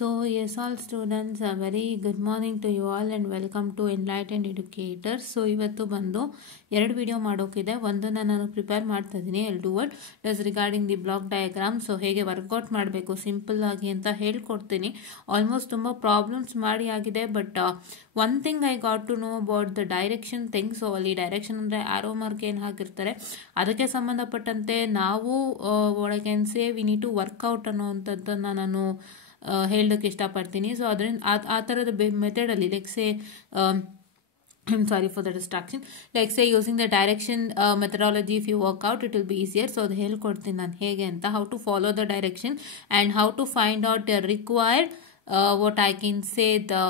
So yes, all students, a very good morning to you all and welcome to Enlightened Educators. So ಇವತ್ತು ಬಂದು ಎರಡು video ಮಾಡೋಕಿದೆ. ಒಂದನ್ನು ನಾನು prepare ಮಾಡ್ತಾ ಇದ್ದೀನಿ, I'll do it. That's regarding the block diagram. So ಹೇಗೆ work out ಮಾಡಬೇಕು simple ಆಗಿ ಅಂತ ಹೇಳ್ಕೊಡ್ತೀನಿ. ಆಲ್ಮೋಸ್ಟ್ ತುಂಬ ಪ್ರಾಬ್ಲಮ್ಸ್ ಮಾಡಿ ಆಗಿದೆ, but one thing I got to know about the direction thing. So ಅಲ್ಲಿ ಡೈರೆಕ್ಷನ್ ಅಂದರೆ ಆರೋ ಮಾರ್ಕ್ ಏನು ಹಾಕಿರ್ತಾರೆ ಅದಕ್ಕೆ ಸಂಬಂಧಪಟ್ಟಂತೆ ನಾವು what I can say we need to work out ಅನ್ನೋವಂಥದ್ದನ್ನು ನಾನು ಹೇಳೋಕ್ಕೆ ಇಷ್ಟಪಡ್ತೀನಿ. ಸೊ ಅದರಿಂದ ಆ ಥರದ ಮೆಥಡಲ್ಲಿ like say I'm sorry for the distraction. Like say using the direction methodology, if you work out it will be easier. So the ಹೇಳ್ಕೊಡ್ತೀನಿ ನಾನು ಹೇಗೆ ಅಂತ, how to follow the direction and how to find out the required what I can say the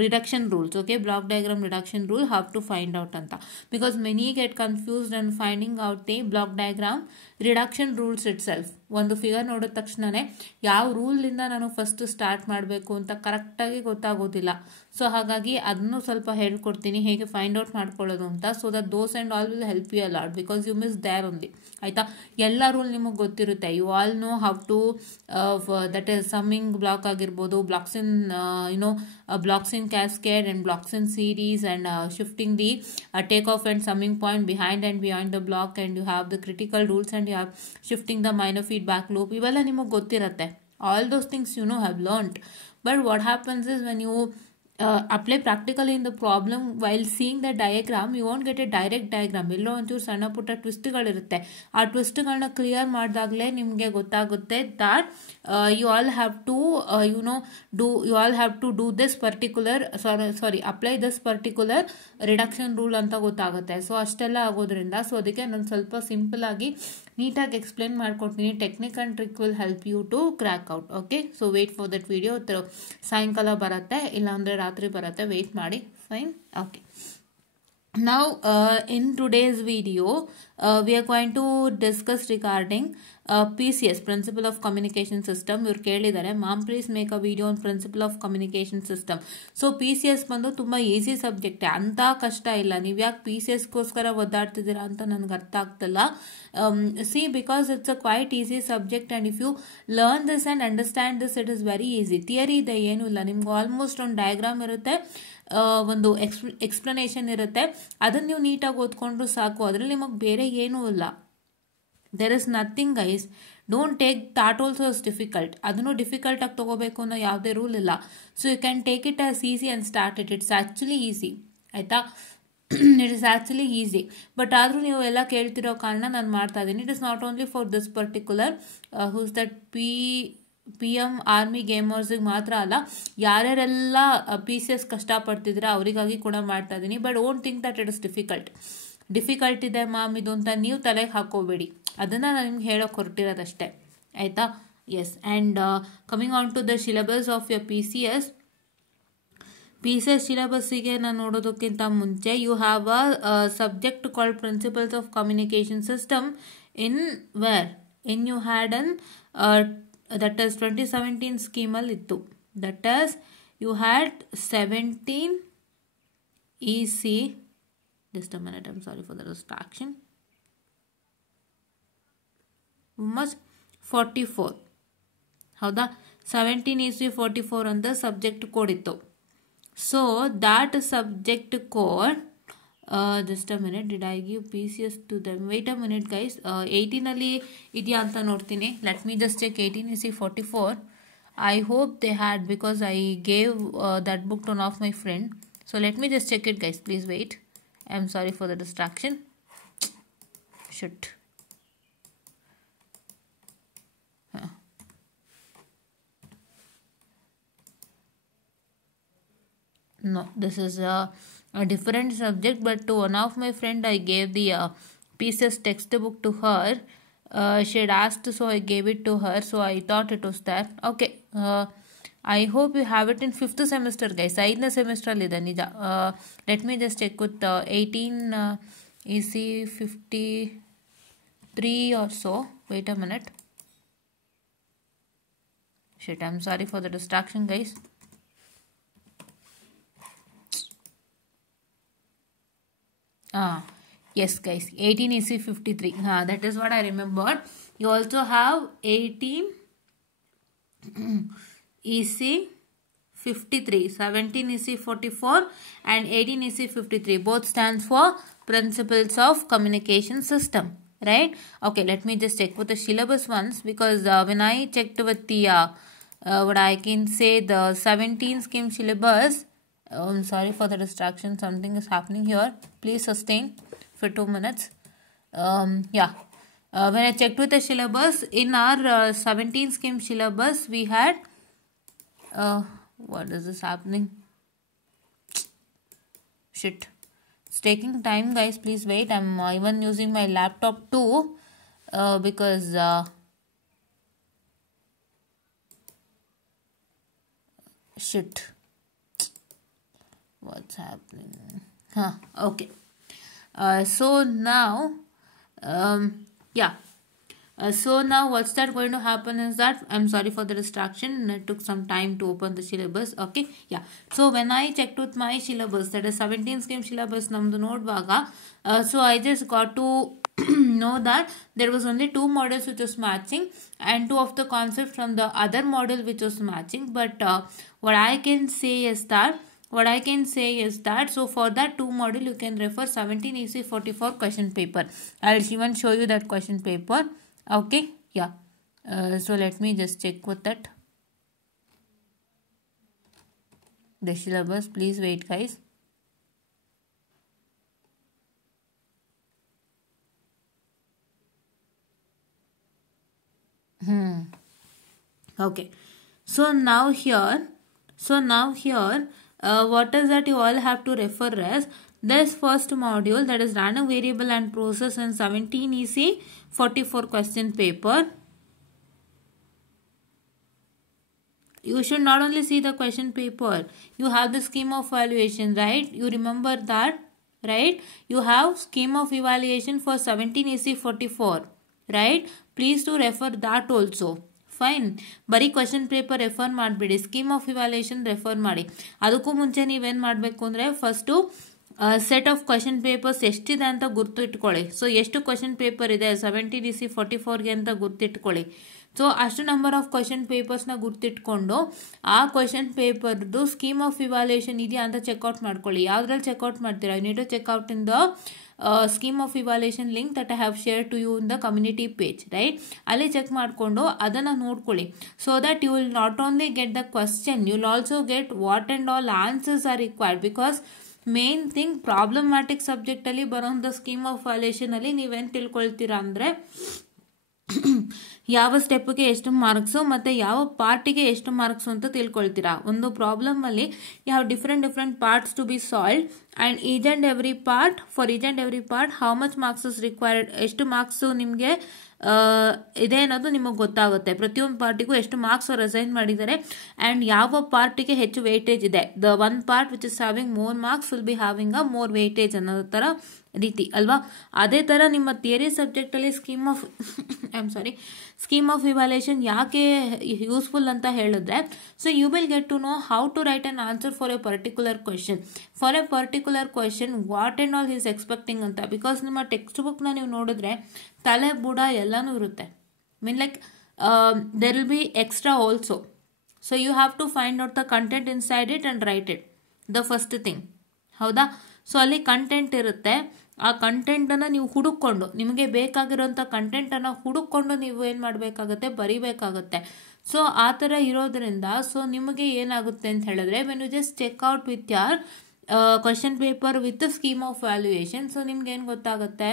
reduction rules. Okay, block diagram reduction rule, how to find out anta, because many get confused and finding out the block diagram reduction rules itself. ಒಂದು figure ನೋಡಿದ ತಕ್ಷಣನೇ ಯಾವ ರೂಲಿಂದ ನಾನು first start ಮಾಡಬೇಕು ಅಂತ ಕರೆಕ್ಟಾಗಿ ಗೊತ್ತಾಗೋದಿಲ್ಲ. So ಹಾಗಾಗಿ ಅದನ್ನು ಸ್ವಲ್ಪ ಹೇಳ್ಕೊಡ್ತೀನಿ ಹೇಗೆ ಫೈಂಡ್ ಔಟ್ ಮಾಡ್ಕೊಳ್ಳೋದು ಅಂತ. So that those and all will help you a lot because you miss there only. ಆಯಿತಾ, ಎಲ್ಲ ರೂಲ್ ನಿಮಗೆ ಗೊತ್ತಿರುತ್ತೆ. You all know how to that is summing block ಆಗಿರ್ಬೋದು, blocks in blocks in cascade and blocks in series, and shifting the takeoff and summing point behind and beyond the block, and you have the critical rules and you have shifting the minor feedback loop. ಇವೆಲ್ಲ ನಿಮಗೆ ಗೊತ್ತಿರುತ್ತೆ. All those things have learnt. But what happens is when you apply practically in the problem while seeing the diagram, you won't get a direct diagram. ಎಲ್ಲೋ ಒಂಚೂರು ಸಣ್ಣ ಪುಟ್ಟ ಟ್ವಿಸ್ಟ್ಗಳಿರುತ್ತೆ. ಆ ಟ್ವಿಸ್ಟ್ಗಳನ್ನ clear ಮಾಡಿದಾಗಲೇ ನಿಮಗೆ ಗೊತ್ತಾಗುತ್ತೆ that you all have to do this particular apply this particular reduction rule ಅಂತ ಗೊತ್ತಾಗುತ್ತೆ. So ಅಷ್ಟೆಲ್ಲ ಆಗೋದ್ರಿಂದ ಸೊ ಅದಕ್ಕೆ ನಾನು ಸ್ವಲ್ಪ ಸಿಂಪಲ್ ಆಗಿ ನೀಟಾಗಿ ಎಕ್ಸ್ಪ್ಲೇನ್ ಮಾಡ್ಕೊಡ್ತೀನಿ. Technique and trick will help you to crack out. Okay, so wait for that video. ಸಾಯಂಕಾಲ ಬರುತ್ತೆ, ಇಲ್ಲಾಂದರೆ ರಾತ್ರಿ ಬರುತ್ತೆ, ವೇಟ್ ಮಾಡಿ. Fine, okay. Now in today's video we are going to discuss regarding PCS, Principle of Communication System. ಇವ್ರು ಕೇಳಿದ್ದಾರೆ, ma'am please make a video on principle of communication system. So PCS ಬಂದು ತುಂಬ ಈಸಿ ಸಬ್ಜೆಕ್ಟ್, ಅಂತ ಕಷ್ಟ ಇಲ್ಲ. ನೀವು ಯಾಕೆ PCSಗೋಸ್ಕರ ಒದ್ದಾಡ್ತಿದ್ದೀರಾ ಅಂತ ನನಗೆ ಅರ್ಥ ಆಗ್ತಿಲ್ಲ. See because it's a quite easy subject and if you learn this and understand this it is very easy. Theory ಇದೆ ಏನೂ ಇಲ್ಲ, ನಿಮ್ಗೆ ಆಲ್ಮೋಸ್ಟ್ ಒಂದು ಡಯಾಗ್ರಾಮ್ ಇರುತ್ತೆ, ಒಂದು ಎಕ್ಸ್ಪ್ಲನೇಷನ್ ಇರುತ್ತೆ, ಅದನ್ನು ನೀವು ನೀಟಾಗಿ ಓದ್ಕೊಂಡ್ರು ಸಾಕು. ಅದರಲ್ಲಿ ನಿಮಗೆ ಬೇರೆ ಏನೂ ಇಲ್ಲ. There is nothing guys. Don't take that also is difficult. ಅದನ್ನು ಡಿಫಿಕಲ್ಟ್ ಆಗಿ ತಗೋಬೇಕು ಅನ್ನೋ ಯಾವುದೇ ರೂಲ್ ಇಲ್ಲ. So you can take it as easy and start it. It's actually easy, ಆಯಿತಾ. It is actually easy, but ಆದರೂ ನೀವು ಎಲ್ಲ ಕೇಳ್ತಿರೋ ಕಾರಣ ನಾನು ಮಾಡ್ತಾ ಇದ್ದೀನಿ. It is not only for this particular whose that PM army ಗೇಮರ್ಸಿಗೆ ಮಾತ್ರ ಅಲ್ಲ, ಯಾರ್ಯಾರೆಲ್ಲ PCS ಕಷ್ಟಪಡ್ತಿದ್ರೆ ಅವರಿಗಾಗಿ ಕೂಡ ಮಾಡ್ತಾ ಇದ್ದೀನಿ. But don't think that it is difficult ಇದೆ ಮ್ಯಾಮ್ ಇದು ಅಂತ ನೀವು ತಲೆಗೆ ಹಾಕೋಬೇಡಿ. ಅದನ್ನು ನಾನು ನಿಮ್ಗೆ ಹೇಳೋಕೆ ಹೊರಟಿರೋದಷ್ಟೇ, ಆಯಿತಾ. Yes, and coming on to the syllabus of your PCS ಸಿಲೆಬಸ್ಸಿಗೆ ನಾನು ನೋಡೋದಕ್ಕಿಂತ ಮುಂಚೆ you have a subject called principles of communication system in you had an that is 2017 scheme-ಅಲ್ಲಿ ಇತ್ತು. that is you had 17 EC, just a minute, I'm sorry for the distraction, much 44 ಹೌದಾ, 17 EC 44 ಅಂತ subject code ಇತ್ತು. So that subject code just a minute, did I give PCS to them? Wait a minute guys, 18ಅಲ್ಲಿ ಇದೆಯಾ ಅಂತ ನೋಡ್ತೀನಿ. let me just check 18 EC 44. I hope they had, because I gave that book to one of my friend. So let me just check it guys, please wait. I'm sorry for the distraction. Shit. No, this is a different subject, but to one of my friend I gave the PCS textbook to her. She had asked, so I gave it to her, so I thought it was that. Okay, I hope you have it in 5th semester guys. 5ನೇ ಸೆಮಿಸ್ಟ್ರಲ್ಲಿ ಇದೆ ನಿಜ. let me just check with 18 EC 53 or so. wait a minute. Shit, I'm sorry for the distraction guys. Yes guys, 18 EC 53. That is what I remembered. You also have 18 EC 53, 17 EC 44 and 18 EC 53. Both stands for Principles of Communication System, right? Okay, let me just check with the syllabus once, because when I checked with the what I can say, the 17 scheme syllabus, I'm sorry for the distraction, something is happening here, please sustain for 2 minutes. Yeah, when I checked with the syllabus, in our 17 scheme syllabus we had what is this happening? Shit, it's taking time, guys, please wait. I'm even using my laptop too, because shit, what's happening? Okay. So now yeah, so now what's that going to happen is that, I'm sorry for the distraction, it took some time to open the syllabus. Okay, yeah, so when I checked with my syllabus, that is 17 scheme syllabus namdu nodvaga, so I just got to know that there was only 2 models which was matching and 2 of the concepts from the other model which was matching. But what I can say is that, so for that 2 model you can refer 17 EC 44 question paper. I'll even show you that question paper. Okay, yeah, so let me just check with that, the syllabus. Please wait, guys. Okay, so now here what is that you all have to refer as this first module, that is random variable and process in 17 EC 44 question paper. You should not only see the question paper, you have the scheme of evaluation, right? You remember that, right? You have scheme of evaluation for 17 EC 44, right? Please to refer that also. Fine. Bari question paper refer madbidi, scheme of evaluation refer madi. Adukku munche neevu ಏನು ಮಾಡಬೇಕು ಅಂದ್ರೆ first set of question papers ಎಷ್ಟಿದೆ ಅಂತ ಗುರ್ತು ಇಟ್ಕೊಳ್ಳಿ. So ಎಷ್ಟು question paper ಇದೆ 17 EC 44ಗೆ ಅಂತ ಗುರ್ತಿಟ್ಕೊಳ್ಳಿ. ಸೊ ಅಷ್ಟು ನಂಬರ್ ಆಫ್ ಕ್ವಶನ್ ಪೇಪರ್ಸ್ನ ಗುರ್ತಿಟ್ಕೊಂಡು ಆ ಕ್ವಶನ್ ಪೇಪರ್ದು ಸ್ಕೀಮ್ ಆಫ್ ಇವಾಲ್ಯೂಯೇಷನ್ ಇದೆಯಾ ಅಂತ ಚೆಕ್ಔಟ್ ಮಾಡ್ಕೊಳ್ಳಿ. ಯಾವುದ್ರಲ್ಲಿ ಚೆಕ್ಔಟ್ ಮಾಡ್ತೀರಾ? You need to check out in the scheme of evaluation link that I have shared to you in the community page, right? ಅಲ್ಲಿ ಚೆಕ್ ಮಾಡಿಕೊಂಡು ಅದನ್ನು ನೋಡ್ಕೊಳ್ಳಿ. So that you will not only get the question, you will also get what and all answers are required. Because main thing problematic ಸಬ್ಜೆಕ್ಟಲ್ಲಿ ಬರೋಂಥ scheme of ವ್ಯಾಲ್ಯೂಯೇಷನಲ್ಲಿ ನೀವೇನು ತಿಳ್ಕೊಳ್ತೀರಾ ಅಂದರೆ ಯಾವ ಸ್ಟೆಪ್ಗೆ ಎಷ್ಟು ಮಾರ್ಕ್ಸು ಮತ್ತು ಯಾವ ಪಾರ್ಟಿಗೆ ಎಷ್ಟು ಮಾರ್ಕ್ಸು ಅಂತ ತಿಳ್ಕೊಳ್ತೀರಾ. ಒಂದು ಪ್ರಾಬ್ಲಮಲ್ಲಿ you have different parts to be solve and each and every part how much marks is required, ಎಷ್ಟು ಮಾರ್ಕ್ಸು ನಿಮಗೆ ಇದೆ ಅನ್ನೋದು ನಿಮಗೆ ಗೊತ್ತಾಗುತ್ತೆ. ಪ್ರತಿಯೊಂದು ಪಾರ್ಟಿಗೂ ಎಷ್ಟು ಮಾರ್ಕ್ಸ್ ಅವ್ರು ಅಸೈನ್ ಮಾಡಿದ್ದಾರೆ ಆ್ಯಂಡ್ ಯಾವ ಪಾರ್ಟಿಗೆ ಹೆಚ್ಚು ವೇಟೇಜ್ ಇದೆ. The one part which is having more marks will be having a more weightage ಅನ್ನೋ ಥರ ರೀತಿ ಅಲ್ವಾ. ಅದೇ ಥರ ನಿಮ್ಮ ಥಿಯರಿ ಸಬ್ಜೆಕ್ಟಲ್ಲಿ ಸ್ಕೀಮ್ ಆಫ್ ಇವಾಲ್ಯೂಯೇಷನ್ ಯಾಕೆ ಯೂಸ್ಫುಲ್ ಅಂತ ಹೇಳಿದ್ರೆ, so you will get to know how to write an answer for a particular question. What and all is expecting ಅಂತ. ಬಿಕಾಸ್ ನಿಮ್ಮ ಟೆಕ್ಸ್ಟ್ ಬುಕ್ನ ನೀವು ನೋಡಿದ್ರೆ ತಲೆ ಬುಡ ಎಲ್ಲನೂ ಇರುತ್ತೆ. Mean like there will B extra also. So you have to find out the content inside it and write it, the first thing. ಹೌದಾ? ಸೊ ಅಲ್ಲಿ ಕಂಟೆಂಟ್ ಇರುತ್ತೆ. ಆ ಕಂಟೆಂಟನ್ನು ನೀವು ಹುಡುಕೊಂಡು, ನಿಮಗೆ ಬೇಕಾಗಿರೋಂಥ ಕಂಟೆಂಟನ್ನು ಹುಡುಕೊಂಡು ನೀವು ಏನು ಮಾಡಬೇಕಾಗತ್ತೆ, ಬರಿಬೇಕಾಗತ್ತೆ. ಸೊ ಆ ಥರ ಇರೋದ್ರಿಂದ ಸೊ ನಿಮಗೆ ಏನಾಗುತ್ತೆ ಅಂತ ಹೇಳಿದ್ರೆ, when you just check out with your question paper with scheme of valuation, so ನಿಮ್ಗೆ ಏನು ಗೊತ್ತಾಗುತ್ತೆ,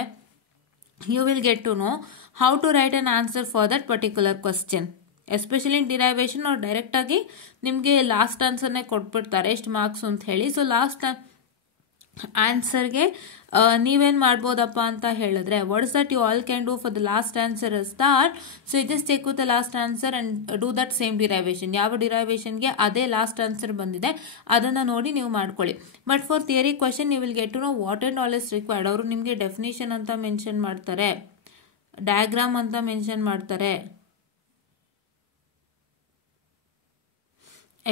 you will get to know how to write an answer for that particular question. Especially in derivation ಅವ್ರು ಡೈರೆಕ್ಟಾಗಿ ನಿಮಗೆ ಲಾಸ್ಟ್ ಆನ್ಸರ್ನೇ ಕೊಟ್ಬಿಡ್ತಾರೆ ಎಷ್ಟು marks ಅಂತ ಹೇಳಿ. ಸೊ ಲಾಸ್ಟ್ ಆನ್ಸರ್ಗೆ ನೀವೇನು ಮಾಡ್ಬೋದಪ್ಪ ಅಂತ ಹೇಳಿದ್ರೆ, what is that you all can do for the last answer is that, so you just take with the last answer and do that same derivation. ಯಾವ ಡಿರೈವೇಷನ್ಗೆ ಅದೇ ಲಾಸ್ಟ್ ಆನ್ಸರ್ ಬಂದಿದೆ ಅದನ್ನು ನೋಡಿ ನೀವು ಮಾಡ್ಕೊಳ್ಳಿ. But for theory question you will get to know what and all is required. ಅವರು ನಿಮಗೆ ಡೆಫಿನೇಷನ್ ಅಂತ ಮೆನ್ಷನ್ ಮಾಡ್ತಾರೆ, ಡಯಾಗ್ರಾಮ್ ಅಂತ ಮೆನ್ಷನ್ ಮಾಡ್ತಾರೆ,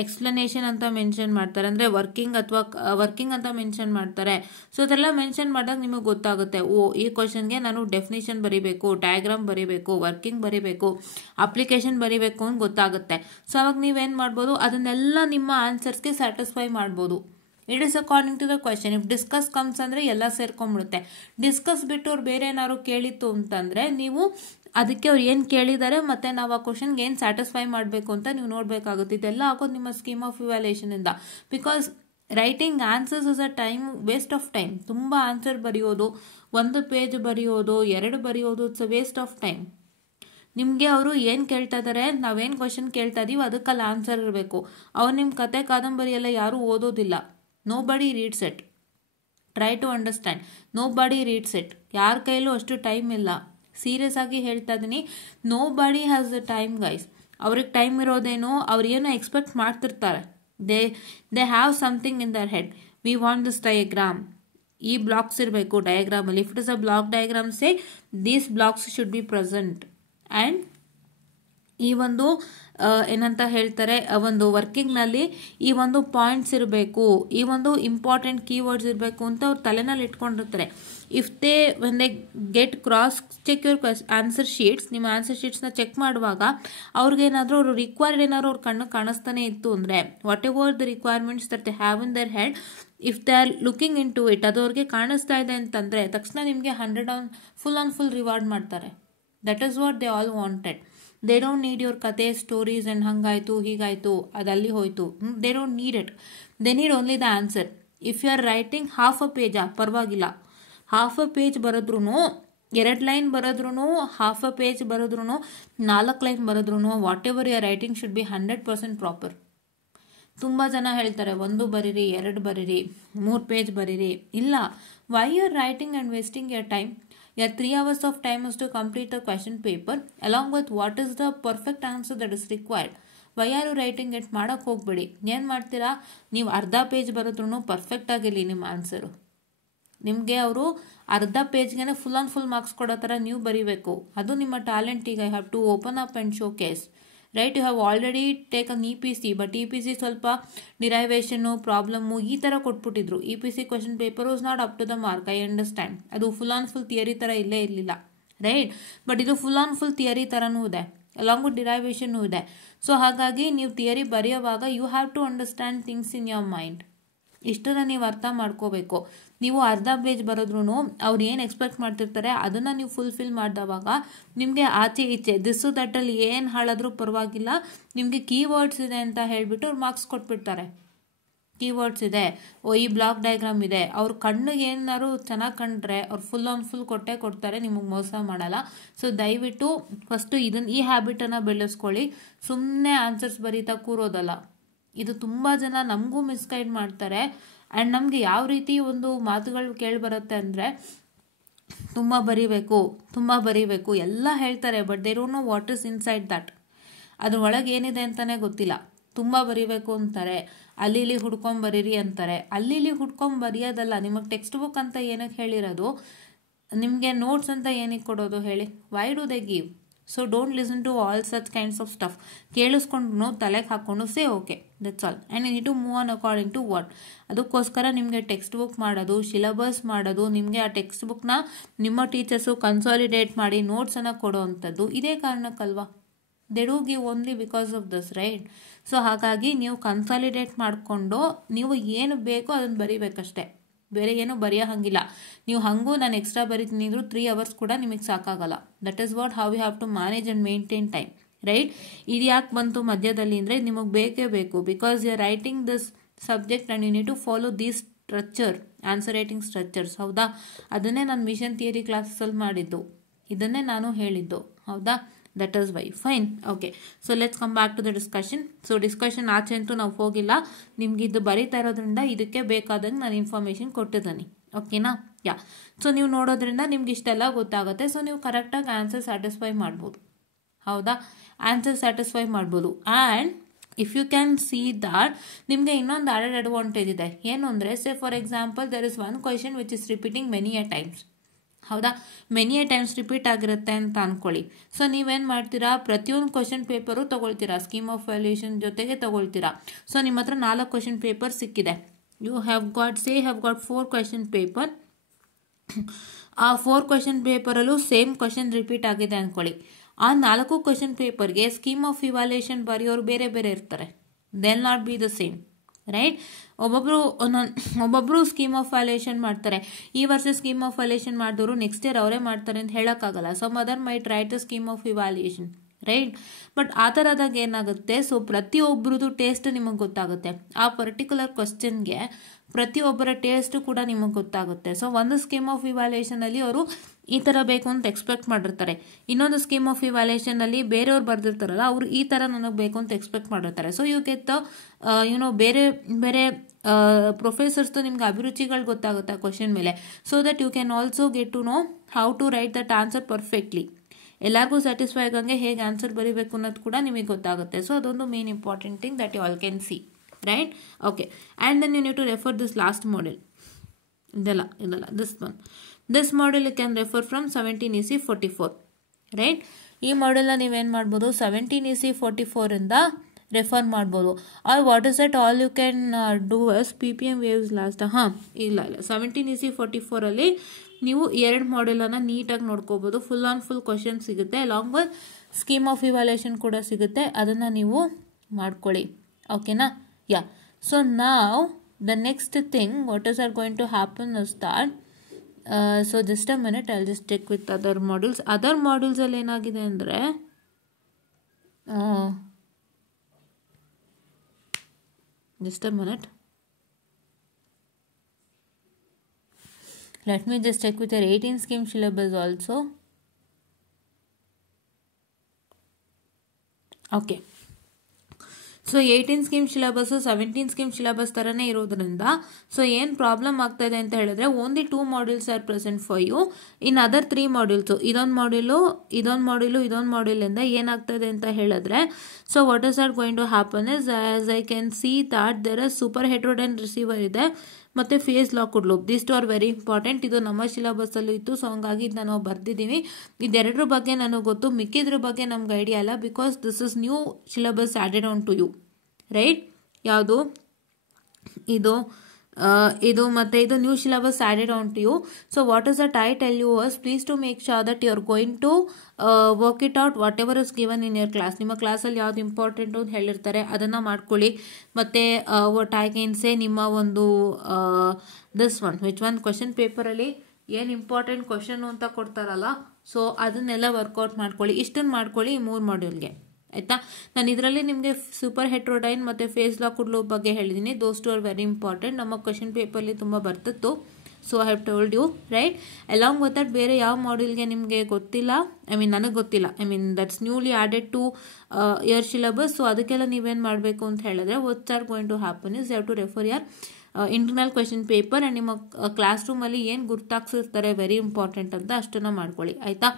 ಎಕ್ಸ್ಪ್ಲನೇಷನ್ ಅಂತ ಮೆನ್ಷನ್ ಮಾಡ್ತಾರೆ, ಅಂದರೆ ವರ್ಕಿಂಗ್ ಅಥವಾ ವರ್ಕಿಂಗ್ ಅಂತ ಮೆನ್ಷನ್ ಮಾಡ್ತಾರೆ. ಸೊ ಅದೆಲ್ಲ ಮೆನ್ಷನ್ ಮಾಡಿದಾಗ ನಿಮಗೆ ಗೊತ್ತಾಗುತ್ತೆ, ಓ ಈ ಕ್ವಶನ್ಗೆ ನಾನು ಡೆಫಿನೇಷನ್ ಬರೀಬೇಕು, ಡಯಾಗ್ರಾಮ್ ಬರೀಬೇಕು, ವರ್ಕಿಂಗ್ ಬರೀಬೇಕು, ಅಪ್ಲಿಕೇಶನ್ ಬರೀಬೇಕು ಅಂತ ಗೊತ್ತಾಗುತ್ತೆ. ಸೊ ಅವಾಗ ನೀವೇನು ಮಾಡ್ಬೋದು, ಅದನ್ನೆಲ್ಲ ನಿಮ್ಮ ಆನ್ಸರ್ಸ್ಗೆ ಸ್ಯಾಟಿಸ್ಫೈ ಮಾಡ್ಬೋದು. It is according to the question. If discuss comes ಅಂದರೆ ಎಲ್ಲ ಸೇರ್ಕೊಂಡ್ಬಿಡುತ್ತೆ. ಡಿಸ್ಕಸ್ ಬಿಟ್ಟು ಅವ್ರು ಬೇರೆ ಏನಾದ್ರು ಕೇಳಿತ್ತು ಅಂತಂದರೆ ನೀವು ಅದಕ್ಕೆ ಅವ್ರು ಏನು ಕೇಳಿದ್ದಾರೆ ಮತ್ತು ನಾವು ಆ ಕ್ವಶನ್ಗೆ ಏನು ಸ್ಯಾಟಿಸ್ಫೈ ಮಾಡಬೇಕು ಅಂತ ನೀವು ನೋಡಬೇಕಾಗುತ್ತೆ. ಇದೆಲ್ಲ ಆಗೋದು ನಿಮ್ಮ ಸ್ಕೀಮ್ ಆಫ್ ಇವ್ಯಾಲ್ಯೂಯೇಷನಿಂದ. Because writing answers is a time waste of time. ತುಂಬ ಆನ್ಸರ್ ಬರೆಯೋದು, 1 ಪೇಜ್ ಬರೆಯೋದು, 2 ಬರೆಯೋದು, it's a waste of time. ನಿಮಗೆ ಅವರು ಏನು ಕೇಳ್ತಾ ಇದ್ದಾರೆ, ನಾವೇನು ಕ್ವಶನ್ ಕೇಳ್ತಾ ಇದೀವಿ ಅದಕ್ಕಲ್ಲಿ ಆನ್ಸರ್ ಇರಬೇಕು. ಅವ್ರು ನಿಮ್ಮ ಕತೆ ಕಾದಂಬರಿ ಎಲ್ಲ ಯಾರೂ ಓದೋದಿಲ್ಲ. Nobody reads it. Try to understand. Nobody reads it. ಯಾರ ಕೈಲೂ ಅಷ್ಟು ಟೈಮ್ ಇಲ್ಲ. ಸೀರಿಯಸ್ ಆಗಿ ಹೇಳ್ತಾ ಇದ್ದೀನಿ, nobody has the time guys. ಅವ್ರಿಗೆ ಟೈಮ್ ಇರೋದೇನೋ, ಅವ್ರು ಏನೋ ಎಕ್ಸ್ಪೆಕ್ಟ್ ಮಾಡ್ತಿರ್ತಾರೆ. They have something in their head. We want this diagram. ಈ ಬ್ಲಾಕ್ಸ್ ಇರಬೇಕು ಡಯಾಗ್ರಾಮಲ್ಲಿ. If it is a block diagram, say these blocks should be present. And ಈ ಒಂದು ಏನಂತ ಹೇಳ್ತಾರೆ, ಒಂದು ವರ್ಕಿಂಗ್ನಲ್ಲಿ ಈ ಒಂದು ಪಾಯಿಂಟ್ಸ್ ಇರಬೇಕು, ಈ ಒಂದು ಇಂಪಾರ್ಟೆಂಟ್ ಕೀವರ್ಡ್ಸ್ ಇರಬೇಕು ಅಂತ ಅವ್ರು ತಲೆನಲ್ಲಿ ಇಟ್ಕೊಂಡಿರ್ತಾರೆ. If when they get cross check your answer sheets, ನಿಮ್ಮ ಆನ್ಸರ್ ಶೀಟ್ಸ್ನ ಚೆಕ್ ಮಾಡುವಾಗ ಅವ್ರಿಗೇನಾದರೂ ಅವರು ರಿಕ್ವೈರ್ಡ್ ಏನಾದ್ರು ಅವ್ರ ಕಣ್ಣು ಕಾಣಿಸ್ತಾನೆ ಇತ್ತು ಅಂದರೆ, whatever the requirements that they have in their head, if they are looking into it, ಅದು ಅವ್ರಿಗೆ ಕಾಣಿಸ್ತಾ ಇದೆ ಅಂತಂದರೆ ತಕ್ಷಣ ನಿಮಗೆ 100 ಫುಲ್ ರಿವಾರ್ಡ್ ಮಾಡ್ತಾರೆ. That is what they all wanted. They don't need your ಕತೆ ಸ್ಟೋರೀಸ್ ಆ್ಯಂಡ್ ಹಂಗಾಯಿತು ಹೀಗಾಯಿತು ಅದಲ್ಲಿ ಹೋಯಿತು. They don't need it. They need only the answer. If you are writing half a ಪೇಜಾ ಪರವಾಗಿಲ್ಲ, ಹಾಫ್ ಅ ಪೇಜ್ ಬರೆದ್ರೂ, 2 ಲೈನ್ ಬರೆದ್ರೂ, half a page ಬರೆದ್ರೂ, 4 line ಬರೆದ್ರೂ, whatever you are writing should be 100% proper. ತುಂಬ ಜನ ಹೇಳ್ತಾರೆ 1 ಬರೀರಿ, 2 ಬರೀರಿ, 3 ಪೇಜ್ ಬರೀರಿ. ಇಲ್ಲ, why you are writing and wasting your time? Your 3 hours of time is to complete the question paper along with what is the perfect answer that is required. Why are you writing it? ಮಾಡೋಕ್ಕೆ ಹೋಗ್ಬೇಡಿ. ಏನು ಮಾಡ್ತೀರಾ, ನೀವು ಅರ್ಧ page ಬರೋದ್ರೂ perfect ಆಗಿರಲಿ ನಿಮ್ಮ answer. ನಿಮಗೆ ಅವರು ಅರ್ಧ ಪೇಜ್ಗೆ ಫುಲ್ ಮಾರ್ಕ್ಸ್ ಕೊಡೋ ಥರ ನೀವು ಬರೀಬೇಕು. ಅದು ನಿಮ್ಮ ಟ್ಯಾಲೆಂಟ್. ಈಗ I have to open up and showcase. Right, you have already taken EPC, but EPC ಸ್ವಲ್ಪ ಡಿರೈವೇಷನ್ನು ಪ್ರಾಬ್ಲಮ್ಮು ಈ ಥರ ಕೊಟ್ಬಿಟ್ಟಿದ್ರು. EPC question paper was not up to the mark. I understand. ಅದು ಫುಲ್ ಥಿಯರಿ ಥರ ಇಲ್ಲೇ ಇರಲಿಲ್ಲ. ರೈಟ್, ಬಟ್ ಇದು ಫುಲ್ ಥಿಯರಿ ಥರನೂ ಇದೆ, ಅಲಾಂಗ್ ವಿತ್ ಡಿರೈವೇಷನ್ನು ಇದೆ. ಸೊ ಹಾಗಾಗಿ ನೀವು ಥಿಯರಿ ಬರೆಯೋವಾಗ you have to understand things in your mind. ಇಷ್ಟನ್ನು ನೀವು ಅರ್ಥ ಮಾಡ್ಕೋಬೇಕು. ನೀವು ಅರ್ಧ ಪೇಜ್ ಬರೋದ್ರೂ ಅವ್ರು ಏನು ಎಕ್ಸ್ಪೆಕ್ಟ್ ಮಾಡ್ತಿರ್ತಾರೆ ಅದನ್ನು ನೀವು ಫುಲ್ಫಿಲ್ ಮಾಡಿದವಾಗ ನಿಮಗೆ ಆಚೆ ಈಚೆ ದಿಸ್ಸು ದಟ್ಟಲ್ಲಿ ಏನು ಹಾಳಾದರೂ ಪರವಾಗಿಲ್ಲ, ನಿಮಗೆ ಕೀವರ್ಡ್ಸ್ ಇದೆ ಅಂತ ಹೇಳಿಬಿಟ್ಟು ಅವ್ರು ಮಾರ್ಕ್ಸ್ ಕೊಟ್ಬಿಡ್ತಾರೆ. ಕೀವರ್ಡ್ಸ್ ಇದೆ, ಈ ಬ್ಲಾಕ್ ಡಯಾಗ್ರಾಮ್ ಇದೆ, ಅವ್ರ ಕಣ್ಣಿಗೆ ಏನಾದ್ರು ಚೆನ್ನಾಗಿ ಕಂಡ್ರೆ ಅವ್ರು ಫುಲ್ ಕೊಟ್ಟೇ ಕೊಡ್ತಾರೆ, ನಿಮಗೆ ಮೋಸ ಮಾಡಲ್ಲ. ಸೊ ದಯವಿಟ್ಟು ಫಸ್ಟು ಈ ಹ್ಯಾಬಿಟನ್ನು ಬೆಳೆಸ್ಕೊಳ್ಳಿ. ಸುಮ್ಮನೆ ಆನ್ಸರ್ಸ್ ಬರೀತಾ ಕೂರೋದಲ್ಲ. ಇದು ತುಂಬ ಜನ ನಮಗೂ ಮಿಸ್ಗೈಡ್ ಮಾಡ್ತಾರೆ. ಆ್ಯಂಡ್ ನಮಗೆ ಯಾವ ರೀತಿ ಒಂದು ಮಾತುಗಳು ಕೇಳಿಬರುತ್ತೆ ಅಂದರೆ, ತುಂಬ ಬರೀಬೇಕು ಎಲ್ಲ ಹೇಳ್ತಾರೆ, but they don't know what is inside that. ಅದ್ರ ಒಳಗೆ ಏನಿದೆ ಅಂತಲೇ ಗೊತ್ತಿಲ್ಲ. ತುಂಬ ಬರೀಬೇಕು ಅಂತಾರೆ, ಅಲ್ಲಿ ಹುಡ್ಕೊಂಬರೀರಿ ಅಂತಾರೆ. ಅಲ್ಲಿ ಹುಡ್ಕೊಂಬರಿಯೋದಲ್ಲ, ನಿಮಗೆ ಟೆಕ್ಸ್ಟ್ ಬುಕ್ ಅಂತ ಏನಕ್ಕೆ ಹೇಳಿರೋದು, ನಿಮಗೆ ನೋಟ್ಸ್ ಅಂತ ಏನಕ್ಕೆ ಕೊಡೋದು ಹೇಳಿ? Why do they give? So don't listen to all such kinds of stuff. ಕೇಳಿಸ್ಕೊಂಡು ತಲೆಗೆ ಹಾಕ್ಕೊಂಡು say okay, that's all. And you need to move on according to what. ಅದಕ್ಕೋಸ್ಕರ ನಿಮಗೆ ಟೆಕ್ಸ್ಟ್ ಬುಕ್ ಮಾಡೋದು, ಸಿಲೆಬಸ್ ಮಾಡೋದು, ನಿಮಗೆ ಆ ಟೆಕ್ಸ್ಟ್ ಬುಕ್ನ ನಿಮ್ಮ ಟೀಚರ್ಸು ಕನ್ಸಾಲಿಡೇಟ್ ಮಾಡಿ ನೋಟ್ಸನ್ನು ಕೊಡೋ ಅಂಥದ್ದು ಇದೇ ಕಾರಣಕ್ಕಲ್ವಾ. They do give only because of this, right? So ಹಾಗಾಗಿ ನೀವು ಕನ್ಸಾಲಿಡೇಟ್ ಮಾಡಿಕೊಂಡು ನೀವು ಏನು ಬೇಕೋ ಅದನ್ನು ಬರೀಬೇಕಷ್ಟೆ, ಬೇರೆ ಏನೂ ಬರೆಯೋ ಹಂಗಿಲ್ಲ. ನೀವು ಹಾಗೂ ನಾನು ಎಕ್ಸ್ಟ್ರಾ ಬರೀತೀನಿ ಅಂದರೂ 3 hours ಕೂಡ ನಿಮಗೆ ಸಾಕಾಗಲ್ಲ. That is what how you have to manage and maintain time, right? ಇದು ಯಾಕೆ ಬಂತು ಮಧ್ಯದಲ್ಲಿ ಅಂದರೆ ನಿಮಗೆ ಬೇಕೇ ಬೇಕು. Because you are writing this subject and you need to follow these structure, answer writing structures. ಹೌದಾ? ಅದನ್ನೇ ನಾನು ಮಿಷನ್ ಥಿಯರಿ ಕ್ಲಾಸಲ್ಲಿ ಮಾಡಿದ್ದು, ಇದನ್ನೇ ನಾನು ಹೇಳಿದ್ದು. ಹೌದಾ? That is why. Fine, okay. So let's come back to the discussion. So discussion ಆಚೆ ಅಂತೂ ನಾವು ಹೋಗಿಲ್ಲ. ನಿಮ್ಗೆ ಇದು ಬರೀತಾ ಇರೋದ್ರಿಂದ ಇದಕ್ಕೆ ಬೇಕಾದಂಗೆ ನಾನು ಇನ್ಫಾರ್ಮೇಷನ್ ಕೊಟ್ಟಿದ್ದೀನಿ. ಓಕೆನಾ? ಯಾ. ಸೊ ನೀವು ನೋಡೋದ್ರಿಂದ ನಿಮ್ಗೆ ಇಷ್ಟೆಲ್ಲ ಗೊತ್ತಾಗುತ್ತೆ. ಸೊ ನೀವು ಕರೆಕ್ಟಾಗಿ ಆನ್ಸರ್ ಸ್ಯಾಟಿಸ್ಫೈ ಮಾಡ್ಬೋದು. ಹೌದಾ? ಆನ್ಸರ್ ಸ್ಯಾಟಿಸ್ಫೈ ಮಾಡ್ಬೋದು. And if you can see that ನಿಮಗೆ ಇನ್ನೊಂದು ಆಡೆಡ್ ಅಡ್ವಾಂಟೇಜ್ ಇದೆ. ಏನು ಅಂದರೆ, say for example there is one question which is repeating many a times. ಹೌದಾ, ಮೆನಿ ಟೈಮ್ಸ್ ರಿಪೀಟ್ ಆಗಿರುತ್ತೆ ಅಂತ ಅಂದ್ಕೊಳ್ಳಿ. ಸೊ ನೀವೇನು ಮಾಡ್ತೀರಾ, ಪ್ರತಿಯೊಂದು ಕ್ವಶನ್ ಪೇಪರು ತೊಗೊಳ್ತೀರಾ, ಸ್ಕೀಮ್ ಆಫ್ ವ್ಯಾಲ್ಯೂಯೇಷನ್ ಜೊತೆಗೆ ತೊಗೊಳ್ತೀರಾ. ಸೊ ನಿಮ್ಮ ಹತ್ರ 4 ಕ್ವಶನ್ ಪೇಪರ್ ಸಿಕ್ಕಿದೆ. You have got 4 question paper. ಆ 4 ಕ್ವಶನ್ ಪೇಪರಲ್ಲೂ ಸೇಮ್ ಕ್ವಶನ್ ರಿಪೀಟ್ ಆಗಿದೆ ಅಂದ್ಕೊಳ್ಳಿ. ಆ 4 ಕ್ವಶನ್ ಪೇಪರ್ಗೆ ಸ್ಕೀಮ್ ಆಫ್ ಇವಾಲ್ಯೂಯೇಷನ್ ಬರೆಯೋರು ಬೇರೆ ಬೇರೆ ಇರ್ತಾರೆ. They will not be the same, right? ಒಬ್ಬೊಬ್ಬರು ಸ್ಕೀಮ್ ಆಫ್ ವ್ಯಾಲ್ಯೂಯೇಷನ್ ಮಾಡ್ತಾರೆ. ಈ ವರ್ಷ ಸ್ಕೀಮ್ ಆಫ್ ವ್ಯಾಲ್ಯೂಯೇಷನ್ ಮಾಡಿದವರು ನೆಕ್ಸ್ಟ್ ಇಯರ್ ಅವರೇ ಮಾಡ್ತಾರೆ ಅಂತ ಹೇಳೋಕ್ಕಾಗಲ್ಲ. Some other might write the scheme of evaluation, right? But ಆ ಥರದಾಗ ಏನಾಗುತ್ತೆ, ಸೊ ಪ್ರತಿಯೊಬ್ಬರದು ಟೇಸ್ಟ್ ನಿಮಗೆ ಗೊತ್ತಾಗುತ್ತೆ. ಆ ಪರ್ಟಿಕ್ಯುಲರ್ ಕ್ವಶನ್ಗೆ ಪ್ರತಿಯೊಬ್ಬರ ಟೇಸ್ಟು ಕೂಡ ನಿಮಗೆ ಗೊತ್ತಾಗುತ್ತೆ. ಸೊ ಒಂದು ಸ್ಕೀಮ್ ಆಫ್ ಇವಾಲ್ಯೂಯೇಷನಲ್ಲಿ ಅವರು ಈ ಥರ ಬೇಕು ಅಂತ ಎಕ್ಸ್ಪೆಕ್ಟ್ ಮಾಡಿರ್ತಾರೆ. ಇನ್ನೊಂದು ಸ್ಕೀಮ್ ಆಫ್ ಇವಾಲ್ಯೂಯೇಷನಲ್ಲಿ ಬೇರೆಯವ್ರು ಬರೆದಿರ್ತಾರಲ್ಲ, ಅವರು ಈ ಥರ ನನಗೆ ಬೇಕು ಅಂತ ಎಕ್ಸ್ಪೆಕ್ಟ್ ಮಾಡಿರ್ತಾರೆ. ಸೊ ಯು ಗೆಟ್ ಬೇರೆ ಬೇರೆ ಪ್ರೊಫೆಸರ್ಸ್ದು ನಿಮ್ಗೆ ಅಭಿರುಚಿಗಳು ಗೊತ್ತಾಗುತ್ತೆ ಆ ಕ್ವಶನ್ ಮೇಲೆ. So that you can also get to know how to write that answer perfectly. ಎಲ್ಲರಿಗೂ ಸ್ಯಾಟಿಸ್ಫೈ ಆಗಂಗೆ ಹೇಗೆ ಆನ್ಸರ್ ಬರೀಬೇಕು ಅನ್ನೋದು ಕೂಡ ನಿಮಗೆ ಗೊತ್ತಾಗುತ್ತೆ. ಸೊ ಅದೊಂದು main important thing that you all can see, right? Okay, and then you need to refer this last model. ಇದೆಲ್ಲ this model you can refer from 17EC44, right? ಈ ಮಾಡೆಲ್ನ ನೀವೇನು ಮಾಡ್ಬೋದು, 17EC44ಇಂದ ರೆಫರ್ ಮಾಡ್ಬೋದು. Or what is that all you can do yes PPM waves last. ಇಲ್ಲ 17EC44ಅಲ್ಲಿ ನೀವು 2 ಮಾಡೆಲನ್ನು ನೀಟಾಗಿ ನೋಡ್ಕೋಬೋದು. ಫುಲ್ ಆನ್ ಫುಲ್ ಕ್ವಶನ್ ಸಿಗುತ್ತೆ, along with scheme of evaluation ಕೂಡ ಸಿಗುತ್ತೆ. ಅದನ್ನು ನೀವು ಮಾಡ್ಕೊಳ್ಳಿ, ಓಕೆನಾ? ಯಾ, ಸೊ ನಾವ್ the next thing what is are going to happen is that, so just a minute, I will just check with other modules. Other ಮಾಡ್ಯೂಲ್ಸಲ್ಲಿ ಏನಾಗಿದೆ ಅಂದರೆ, just a minute, let me just check with your 18 scheme syllabus also. Okay, so 18 scheme syllabus 17 scheme syllabus ಥರನೇ ಇರೋದ್ರಿಂದ so ಏನು problem ಆಗ್ತಾ ಇದೆ ಅಂತ ಹೇಳಿದ್ರೆ, only 2 modules are present for you. In other 3 modules, ಇದೊಂದು ಮಾಡ್ಯೂಲಿಂದ ಏನಾಗ್ತಾ ಇದೆ ಅಂತ ಹೇಳಿದ್ರೆ, so what is are going to happen is, as I can see that there is super heterodyne receiver ಇದೆ ಮತ್ತು phase locked loop. These two are very important. ಇದು ನಮ್ಮ ಸಿಲೆಬಸ್ಸಲ್ಲೂ ಇತ್ತು, ಸೊ ಹಂಗಾಗಿ ಇದನ್ನ ನಾವು ಬರ್ದಿದ್ದೀವಿ. ಇದೆರಡರ ಬಗ್ಗೆ ನನಗೆ ಗೊತ್ತು, ಮಿಕ್ಕಿದ್ರ ಬಗ್ಗೆ ನಮ್ಗೆ ಐಡಿಯಾ ಇಲ್ಲ, because this is new syllabus added on to you, right? ಯಾವುದು ಇದು ಮತ್ತು ಇದು new syllabus added on to you. So what is that I tell you was, please to make sure that you are going to work it out whatever is given in your class. ನಿಮ್ಮ ಕ್ಲಾಸಲ್ಲಿ ಯಾವ್ದು important ಅಂತ ಹೇಳಿರ್ತಾರೆ ಅದನ್ನು ಮಾಡ್ಕೊಳ್ಳಿ. ಮತ್ತು what I can ಸೇ, ನಿಮ್ಮ ಒಂದು ದಿಸ್ ಒನ್ ಕ್ವಶನ್ ಪೇಪರಲ್ಲಿ ಏನು ಇಂಪಾರ್ಟೆಂಟ್ ಕ್ವಶನು ಅಂತ ಕೊಡ್ತಾರಲ್ಲ, ಸೊ ಅದನ್ನೆಲ್ಲ ವರ್ಕೌಟ್ ಮಾಡ್ಕೊಳ್ಳಿ. ಇಷ್ಟನ್ನು ಮಾಡ್ಕೊಳ್ಳಿ ಈ 3 ಮಾಡ್ಯೂಲ್ಗೆ, ಆಯಿತಾ? ನಾನು ಇದರಲ್ಲಿ ನಿಮಗೆ ಸೂಪರ್ ಹೆಟ್ರೋಡೈನ್ ಮತ್ತು ಫೇಸ್ ಲಾಕ್ಡ್ ಲೂಪ್ ಬಗ್ಗೆ ಹೇಳಿದ್ದೀನಿ. Those two are very important. ನಮ್ಮ ಕ್ವಶನ್ ಪೇಪರ್ಲಿ ತುಂಬ ಬರ್ತಿತ್ತು, so I have told you, right? Along with that ಬೇರೆ ಯಾವ ಮಾಡ್ಯೂಲ್ಗೆ ನಿಮಗೆ ಗೊತ್ತಿಲ್ಲ, ನನಗೆ ಗೊತ್ತಿಲ್ಲ, that's newly added to your syllabus. So ಅದಕ್ಕೆಲ್ಲ ನೀವೇನು ಮಾಡಬೇಕು ಅಂತ ಹೇಳಿದ್ರೆ, what's are going to happen is, you have to refer your internal question paper and ನಿಮ್ಮ ಕ್ಲಾಸ್ ರೂಮಲ್ಲಿ ಏನು ಗುರ್ತಾಗ್ಸಿರ್ತಾರೆ ವೆರಿ ಇಂಪಾರ್ಟೆಂಟ್ ಅಂತ ಅಷ್ಟನ್ನು ಮಾಡ್ಕೊಳ್ಳಿ, ಆಯಿತಾ?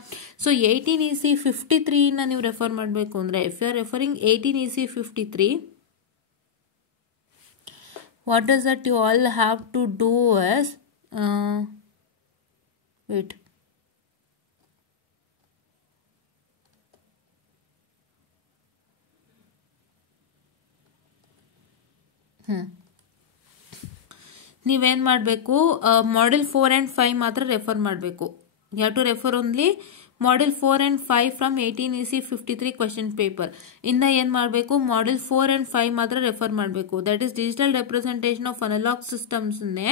ಸೊ 18EC53ನ ನೀವು ರೆಫರ್ ಮಾಡಬೇಕು ಅಂದರೆ, if you are referring 18EC53, what is that you all have to do is, wait, ನೀವೇನು ಮಾಡಬೇಕು, ಮಾಡ್ಯೂಲ್ 4 and 5 ಮಾತ್ರ ರೆಫರ್ ಮಾಡಬೇಕು. You have to refer only module 4 and 5 from 18EC53 question paper ಇಂದ ಏನು ಮಾಡಬೇಕು, ಮಾಡ್ಯೂಲ್ 4 and 5 ಮಾತ್ರ refer ಮಾಡಬೇಕು. That is digital representation of analog ಸಿಸ್ಟಮ್ಸ್ನೇ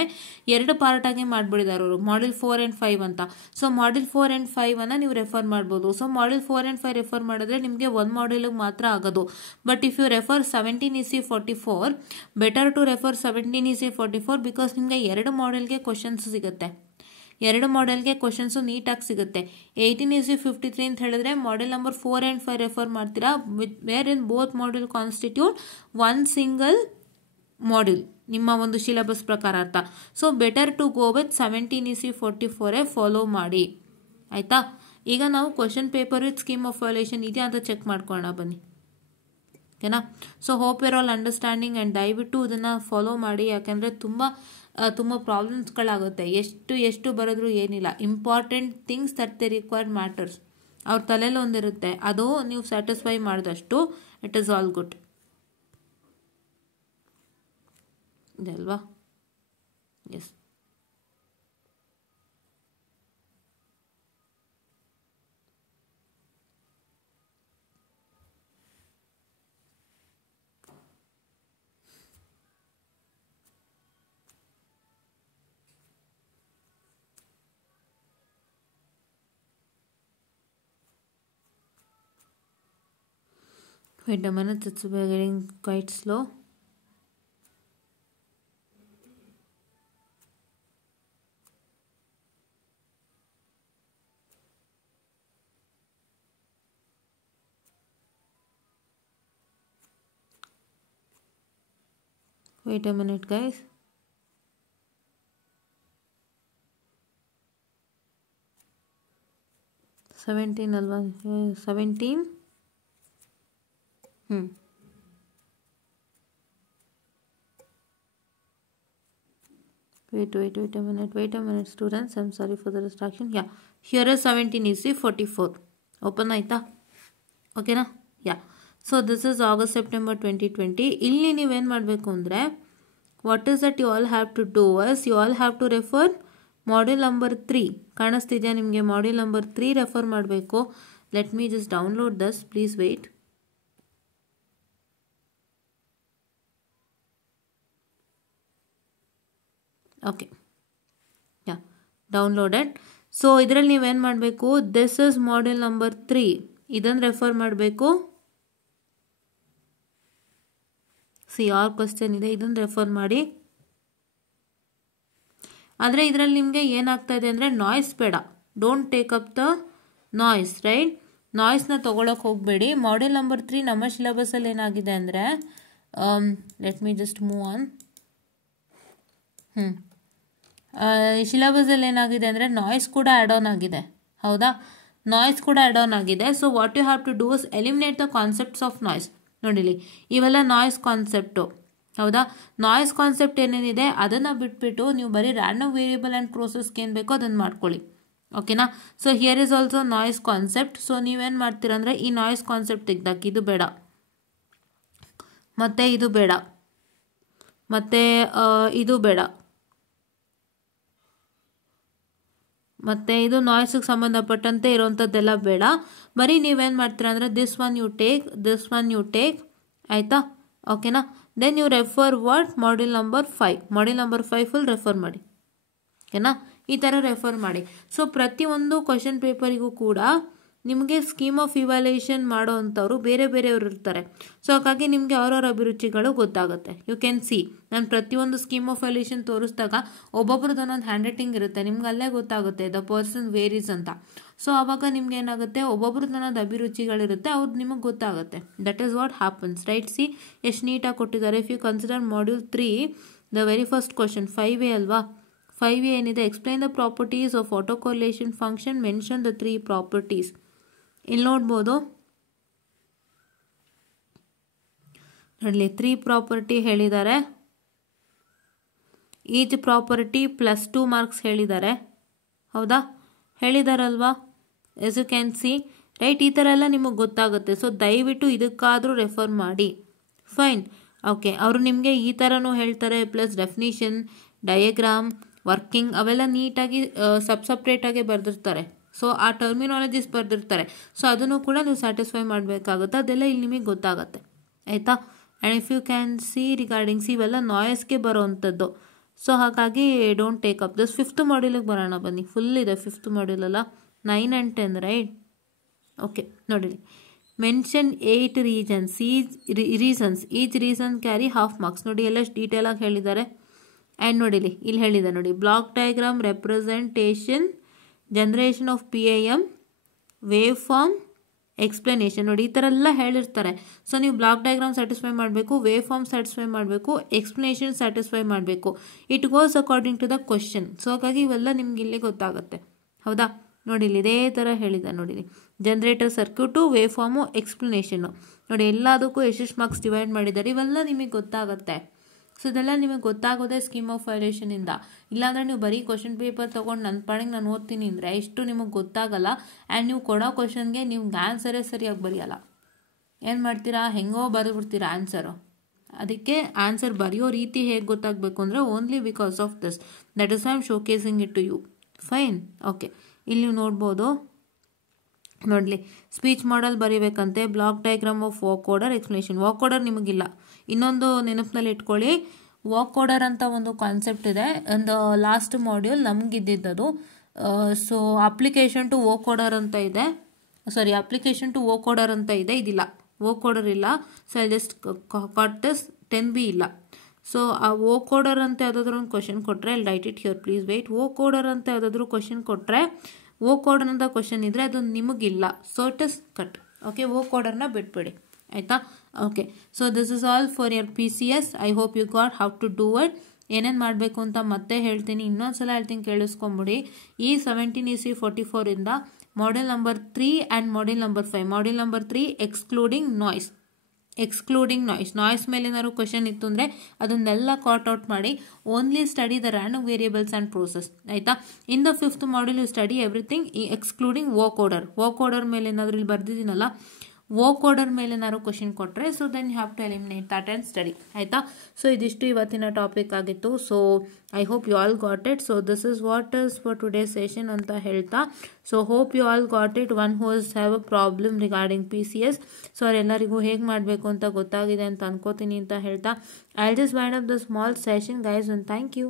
2 ಪಾರ್ಟ್ ಆಗಿ ಮಾಡಿಬಿಡಿದಾರೆ ಅವರು, ಮಾಡ್ಯೂಲ್ 4 and 5 ಅಂತ. ಸೊ ಮಾಡ್ಯೂಲ್ 4 and 5 ನೀವು ರೆಫರ್ ಮಾಡ್ಬೋದು. ಸೊ ಮಾಡ್ಯೂಲ್ 4 and 5 ರೆಫರ್ ಮಾಡಿದ್ರೆ ನಿಮಗೆ ಒಂದು ಮಾಡ್ಯೂಲಿಗೆ ಮಾತ್ರ ಆಗೋದು. But if you refer 17EC44, better to refer 17EC44 because ನಿಮಗೆ 2 ಮಾಡ್ಯೂಲ್ಗೆ ಕ್ವಶನ್ಸ್ ಸಿಗುತ್ತೆ. 2 ಮಾಡೆಲ್ಗೆ ಕ್ವಶನ್ಸು ನೀಟಾಗಿ ಸಿಗುತ್ತೆ. 18EC53 ಅಂತ ಹೇಳಿದ್ರೆ ಮಾಡೆಲ್ ನಂಬರ್ 4 and 5 ರೆಫರ್ ಮಾಡ್ತೀರಾ, where in both module constitute 1 single module ನಿಮ್ಮ ಒಂದು ಸಿಲೆಬಸ್ ಪ್ರಕಾರ ಅರ್ಥ. So better to go with 17EC44 follow ಮಾಡಿ, ಆಯಿತಾ? ಈಗ ನಾವು question paper with scheme of valuation ಇದೆಯಾ ಅಂತ ಚೆಕ್ ಮಾಡ್ಕೊಳ್ಳೋಣ ಬನ್ನಿ, ಓಕೆನಾ? So hope you're all understanding and ದಯವಿಟ್ಟು ಇದನ್ನು ಫಾಲೋ ಮಾಡಿ, ಯಾಕೆಂದರೆ ತುಂಬ ತುಂಬ ಪ್ರಾಬ್ಲಮ್ಸ್ಗಳಾಗುತ್ತೆ. ಎಷ್ಟು ಬರೆದ್ರೂ ಏನಿಲ್ಲ. Important things that they required matters. ಅವ್ರ ತಲೆಯಲ್ಲಿ ಒಂದಿರುತ್ತೆ, ಅದು ನೀವು ಸ್ಯಾಟಿಸ್ಫೈ ಮಾಡಿದಷ್ಟು ಇಟ್ ಈಸ್ ಆಲ್ ಗುಡ್. ಇದಲ್ವಾ? Yes. Wait a minute, it's getting quite slow. Wait a minute, guys. ಅಲ್ವಾ? 17. Wait a minute, students. I'm sorry for the distraction. Yeah, here is 17 is the 44. Open ಆಯ್ತಾ? ಓಕೆನಾ? Yeah. So this is August September 2020. ಇಲ್ಲಿ ನೀವೇನು ಮಾಡಬೇಕು ಅಂದರೆ, what is that you all have to do as you all have to refer module number 3. ಕಾಣಿಸ್ತಿದೆಯಾ ನಿಮಗೆ? Module number 3 refer ಮಾಡಬೇಕು. Let me just download this, please wait. Okay, yeah, downloaded. So ಇದರಲ್ಲಿ ನೀವೇನು ಮಾಡಬೇಕು, ದಿಸ್ ಇಸ್ ಮಾಡ್ಯೂಲ್ ನಂಬರ್ 3, ಇದನ್ನು refer ಮಾಡಬೇಕು. C R question ಇದೆ, ಇದನ್ನು ರೆಫರ್ ಮಾಡಿ. ಆದರೆ ಇದರಲ್ಲಿ ನಿಮಗೆ ಏನಾಗ್ತಾ ಇದೆ ಅಂದರೆ, ನಾಯ್ಸ್ ಬೇಡ. Don't take up the noise, right? ನಾಯ್ಸ್ನ ತೊಗೊಳಕ್ಕೆ ಹೋಗಬೇಡಿ. ಮಾಡ್ಯೂಲ್ ನಂಬರ್ 3 ನಮ್ಮ ಸಿಲೆಬಸಲ್ಲಿ ಏನಾಗಿದೆ ಅಂದರೆ, let me just move on. ಸಿಲೆಬಸಲ್ಲಿ ಏನಾಗಿದೆ ಅಂದರೆ, ನಾಯ್ಸ್ ಕೂಡ ಆ್ಯಡ್ ಆನ್ ಆಗಿದೆ. ಹೌದಾ? ನಾಯ್ಸ್ ಕೂಡ ಆ್ಯಡ್ ಆನ್ ಆಗಿದೆ. So what you have to do is eliminate the concepts of noise. ನೋಡಿಲಿ, ಇವೆಲ್ಲ ನಾಯ್ಸ್ ಕಾನ್ಸೆಪ್ಟು. ಹೌದಾ? ನಾಯ್ಸ್ ಕಾನ್ಸೆಪ್ಟ್ ಏನೇನಿದೆ ಅದನ್ನು ಬಿಟ್ಬಿಟ್ಟು ನೀವು ಬರೀ ರ್ಯಾಂಡಮ್ ವೇರಿಯಬಲ್ ಆ್ಯಂಡ್ ಪ್ರೋಸೆಸ್ಗೆ ಏನು ಬೇಕೋ ಅದನ್ನು ಮಾಡ್ಕೊಳ್ಳಿ. ಓಕೆನಾ? So here is also noise concept. So ನೀವೇನು ಮಾಡ್ತೀರಾ ಅಂದರೆ, ಈ ನಾಯ್ಸ್ ಕಾನ್ಸೆಪ್ಟ್ ತೆಗ್ದಾಕಿ. ಇದು ಬೇಡ, ಮತ್ತು ಇದು ಬೇಡ, ಮತ್ತು ಇದು ಬೇಡ, ಮತ್ತು ಇದು ನಾಯ್ಸಿಗೆ ಸಂಬಂಧಪಟ್ಟಂತೆ ಇರೋವಂಥದ್ದೆಲ್ಲ ಬೇಡ. ಬರೀ ನೀವೇನು ಮಾಡ್ತೀರಾ ಅಂದರೆ, ದಿಸ್ ಒನ್ ಯು ಟೇಕ್, ಆಯಿತಾ? ಓಕೆನಾ? Then you refer what module number 5. Module number 5 full refer ಮಾಡಿ. ಓಕೆನಾ? ಈ ಥರ ರೆಫರ್ ಮಾಡಿ. ಸೊ ಪ್ರತಿಯೊಂದು ಕ್ವಶನ್ ಪೇಪರಿಗೂ ಕೂಡ ನಿಮಗೆ ಸ್ಕೀಮ್ ಆಫ್ ಇವ್ಯಾಲ್ಯೂಯೇಷನ್ ಮಾಡೋ ಅಂಥವ್ರು ಬೇರೆಯವರು ಇರ್ತಾರೆ. ಸೊ ಹಾಗಾಗಿ ನಿಮಗೆ ಅವರವರ ಅಭಿರುಚಿಗಳು ಗೊತ್ತಾಗುತ್ತೆ. ಯು ಕ್ಯಾನ್ ಸಿ, ನಾನು ಪ್ರತಿಯೊಂದು ಸ್ಕೀಮ್ ಆಫ್ ಇವ್ಯಾಲ್ಯೂಯೇಷನ್ ತೋರಿಸಿದಾಗ ಒಬ್ಬೊಬ್ರದ್ದು ಒಂದೊಂದು ಹ್ಯಾಂಡ್ ರೈಟಿಂಗ್ ಇರುತ್ತೆ. ನಿಮ್ಗೆ ಅಲ್ಲೇ ಗೊತ್ತಾಗುತ್ತೆ ದ ಪರ್ಸನ್ ವೇರೀಸ್ ಅಂತ. ಸೊ ಆವಾಗ ನಿಮ್ಗೆ ಏನಾಗುತ್ತೆ, ಒಬ್ಬೊಬ್ರದ್ದು ಒಂದೊಂದು ಅಭಿರುಚಿಗಳಿರುತ್ತೆ, ಅವ್ರದ್ದು ನಿಮಗೆ ಗೊತ್ತಾಗುತ್ತೆ. That is what happens, right? See ಎಷ್ಟು ನೀಟಾಗಿ ಕೊಟ್ಟಿದ್ದಾರೆ. If you consider module 3 the very first question 5A ಅಲ್ವಾ? 5A ಏನಿದೆ, explain the properties of autocorrelation function, mention the 3 properties. ಇಲ್ಲಿ ನೋಡ್ಬೋದು, ನೋಡಲಿ 3 ಪ್ರಾಪರ್ಟಿ ಹೇಳಿದ್ದಾರೆ. ಈಚ್ ಪ್ರಾಪರ್ಟಿ +2 ಮಾರ್ಕ್ಸ್ ಹೇಳಿದ್ದಾರೆ. ಹೌದಾ? ಹೇಳಿದಾರಲ್ವಾ? Yes you can see, right? ಈ ಥರ ಎಲ್ಲ ನಿಮಗೆ ಗೊತ್ತಾಗುತ್ತೆ. ಸೊ ದಯವಿಟ್ಟು ಇದಕ್ಕಾದರೂ ರೆಫರ್ ಮಾಡಿ. Fine, okay. ಅವರು ನಿಮಗೆ ಈ ಥರನೂ ಹೇಳ್ತಾರೆ, ಪ್ಲಸ್ ಡೆಫಿನಿಷನ್, ಡಯಾಗ್ರಾಮ್, ವರ್ಕಿಂಗ್ ಅವೆಲ್ಲ ನೀಟಾಗಿ ಸಪ್ರೇಟಾಗಿ ಬರೆದಿರ್ತಾರೆ. ಸೊ ಆ ಟರ್ಮಿನಾಲಜೀಸ್ ಬರೆದಿರ್ತಾರೆ. ಸೊ ಅದನ್ನು ಕೂಡ ನೀವು ಸ್ಯಾಟಿಸ್ಫೈ ಮಾಡಬೇಕಾಗುತ್ತೆ. ಅದೆಲ್ಲ ಇಲ್ಲಿ ನಿಮಗೆ ಗೊತ್ತಾಗುತ್ತೆ, ಆಯಿತಾ? And if you can see regardings, ಇವೆಲ್ಲ ನಾಯ್ಸ್ಗೆ ಬರೋವಂಥದ್ದು. ಸೊ ಹಾಗಾಗಿ don't take up this. 5th ಮಾಡ್ಯೂಲಿಗೆ ಬರೋಣ ಬನ್ನಿ. ಫುಲ್ ಇದೆ 5th ಮಾಡ್ಯೂಲ್ ಅಲ್ಲ, 9 and 10, ರೈಟ್? ಓಕೆ, ನೋಡಿರಿ. Mention 8 reasons. Each reason carry ½ marks. ನೋಡಿ ಎಲ್ಲ ಡೀಟೇಲಾಗಿ ಹೇಳಿದ್ದಾರೆ. ಆ್ಯಂಡ್ ನೋಡಿಲಿ, ಇಲ್ಲಿ ಹೇಳಿದೆ ನೋಡಿ, block diagram representation, generation of PIM, waveform, explanation. ನೋಡಿ ಈ ಥರ ಎಲ್ಲ ಹೇಳಿರ್ತಾರೆ. ಸೊ ನೀವು ಬ್ಲಾಕ್ ಡಯಾಗ್ರಾಮ್ ಸ್ಯಾಟಿಸ್ಫೈ ಮಾಡಬೇಕು, ವೇವ್ ಫಾರ್ಮ್ ಸ್ಯಾಟಿಸ್ಫೈ ಮಾಡಬೇಕು, ಎಕ್ಸ್ಪ್ಲನೇಷನ್ ಸ್ಯಾಟಿಸ್ಫೈ ಮಾಡಬೇಕು. It goes according to the question. So ಹಾಗಾಗಿ ಇವೆಲ್ಲ ನಿಮ್ಗೆ ಇಲ್ಲಿ ಗೊತ್ತಾಗುತ್ತೆ. ಹೌದಾ? ನೋಡಿಲಿ ಇದೇ ಥರ ಹೇಳಿದೆ. ನೋಡಿಲಿ, ಜನರೇಟರ್ ಸರ್ಕ್ಯೂಟು, ವೇವ್ ಫಾರ್ಮು, ಎಕ್ಸ್ಪ್ಲನೇಷನ್ನು. ನೋಡಿ ಎಲ್ಲದಕ್ಕೂ ಎಷ್ಟು ಮಾರ್ಕ್ಸ್ ಡಿವೈಡ್ ಮಾಡಿದ್ದಾರೆ, ಇವೆಲ್ಲ ನಿಮಗೆ ಗೊತ್ತಾಗುತ್ತೆ. ಸೊ ಇದೆಲ್ಲ ನಿಮಗೆ ಗೊತ್ತಾಗೋದೇ ಸ್ಕೀಮ್ ಆಫ್ ವೈಲೇಷನಿಂದ. ಇಲ್ಲಾಂದರೆ ನೀವು ಬರೀ ಕ್ವಶನ್ ಪೇಪರ್ ತೊಗೊಂಡು ನನ್ನ ಪಾಡಿಗೆ ನಾನು ಓದ್ತೀನಿ ಅಂದರೆ ಇಷ್ಟು ನಿಮಗೆ ಗೊತ್ತಾಗಲ್ಲ. ಆ್ಯಂಡ್ ನೀವು ಕೊಡೋ ಕ್ವಶನ್ಗೆ ನಿಮ್ಗೆ ಆನ್ಸರೇ ಸರಿಯಾಗಿ ಬರೆಯಲ್ಲ. ಏನು ಮಾಡ್ತೀರಾ, ಹೆಂಗೋ ಬರೆದ್ಬಿಡ್ತೀರಾ ಆನ್ಸರು. ಅದಕ್ಕೆ ಆನ್ಸರ್ ಬರೆಯೋ ರೀತಿ ಹೇಗೆ ಗೊತ್ತಾಗಬೇಕು ಅಂದರೆ only because of this, that is I am showcasing it to you. Fine, okay. ಇಲ್ಲಿ ನೀವು ನೋಡ್ಬೋದು, ನೋಡಲಿ, ಸ್ಪೀಚ್ ಮಾಡೆಲ್ ಬರೀಬೇಕಂತೆ, block diagram of vocoder, explanation. Vocoder ನಿಮಗಿಲ್ಲ. ಇನ್ನೊಂದು ನೆನಪಿನಲ್ಲಿ ಇಟ್ಕೊಳ್ಳಿ, ವಾಕ್ ಆರ್ಡರ್ ಅಂತ ಒಂದು ಕಾನ್ಸೆಪ್ಟ್ ಇದೆ, ಒಂದು ಲಾಸ್ಟ್ ಮಾಡ್ಯೂಲ್ ನಮಗಿದ್ದಿದ್ದದು. So application to vocoder ಅಂತ ಇದೆ, ಅಪ್ಲಿಕೇಶನ್ ಟು ವಾಕ್ ಆರ್ಡರ್ ಅಂತ ಇದೆ, ಇದಿಲ್ಲ, ವಾಕ್ ಆರ್ಡರ್ ಇಲ್ಲ. So I just cut this, 10B ಇಲ್ಲ. ಸೊ ಆ ವಾಕ್ ಆರ್ಡರ್ ಅಂತ ಯಾವುದಾದ್ರೂ ಒಂದು ಕ್ವಶನ್ ಕೊಟ್ಟರೆ, ಅಲ್ಲಿ right it here please weight. Walk order ಅಂತ ಯಾವುದಾದ್ರೂ ಕ್ವಶನ್ ಕೊಟ್ಟರೆ, ವಾಕ್ ಆರ್ಡರ್ ಅಂತ ಕ್ವಶನ್ ಇದ್ದರೆ ಅದು ನಿಮಗಿಲ್ಲ. So it is cut. Okay, ವಾಕ್ ಆರ್ಡರ್ನ ಬಿಟ್ಬಿಡಿ, ಆಯಿತಾ? Okay, so this is all for your PCS. I hope you got how to do it. ಏನೇನು ಮಾಡಬೇಕು ಅಂತ ಮತ್ತೆ ಹೇಳ್ತೀನಿ, ಇನ್ನೊಂದು ಸಲ ಹೇಳ್ತೀನಿ, ಕೇಳಿಸ್ಕೊಂಬಿಡಿ. ಈ 17EC44 ಇಂದ model number 3 and model number 5. Model number 3 excluding noise ಮೇಲೆ ಏನಾದ್ರು ಕ್ವಶನ್ ಇತ್ತು ಅಂದರೆ ಅದನ್ನೆಲ್ಲ ಕಾಟ್ ಔಟ್ ಮಾಡಿ, only study the random variables and process, ಆಯಿತಾ? In the 5th module you study everything excluding vocoder ಮೇಲೆ ಏನಾದರೂ ಇಲ್ಲಿ ಬರ್ದಿದ್ದೀನಲ್ಲ, ವಾಕ್ ಆರ್ಡರ್ ಮೇಲೆ ಏನಾದ್ರು ಕ್ವಶನ್ ಕೊಟ್ಟರೆ, so then you have to eliminate that and study, ಆಯಿತಾ? So ಇದಿಷ್ಟು ಇವತ್ತಿನ ಟಾಪಿಕ್ ಆಗಿತ್ತು. So I hope you all got it. So this is what is for today session ಅಂತ ಹೇಳ್ತಾ, so hope you all got it. One whose have a problem regarding PCS. So ಅವರೆಲ್ಲರಿಗೂ ಹೇಗೆ ಮಾಡಬೇಕು ಅಂತ ಗೊತ್ತಾಗಿದೆ ಅಂತ ಅನ್ಕೋತೀನಿ ಅಂತ ಹೇಳ್ತಾ, I will just wind up the small session guys, and thank you.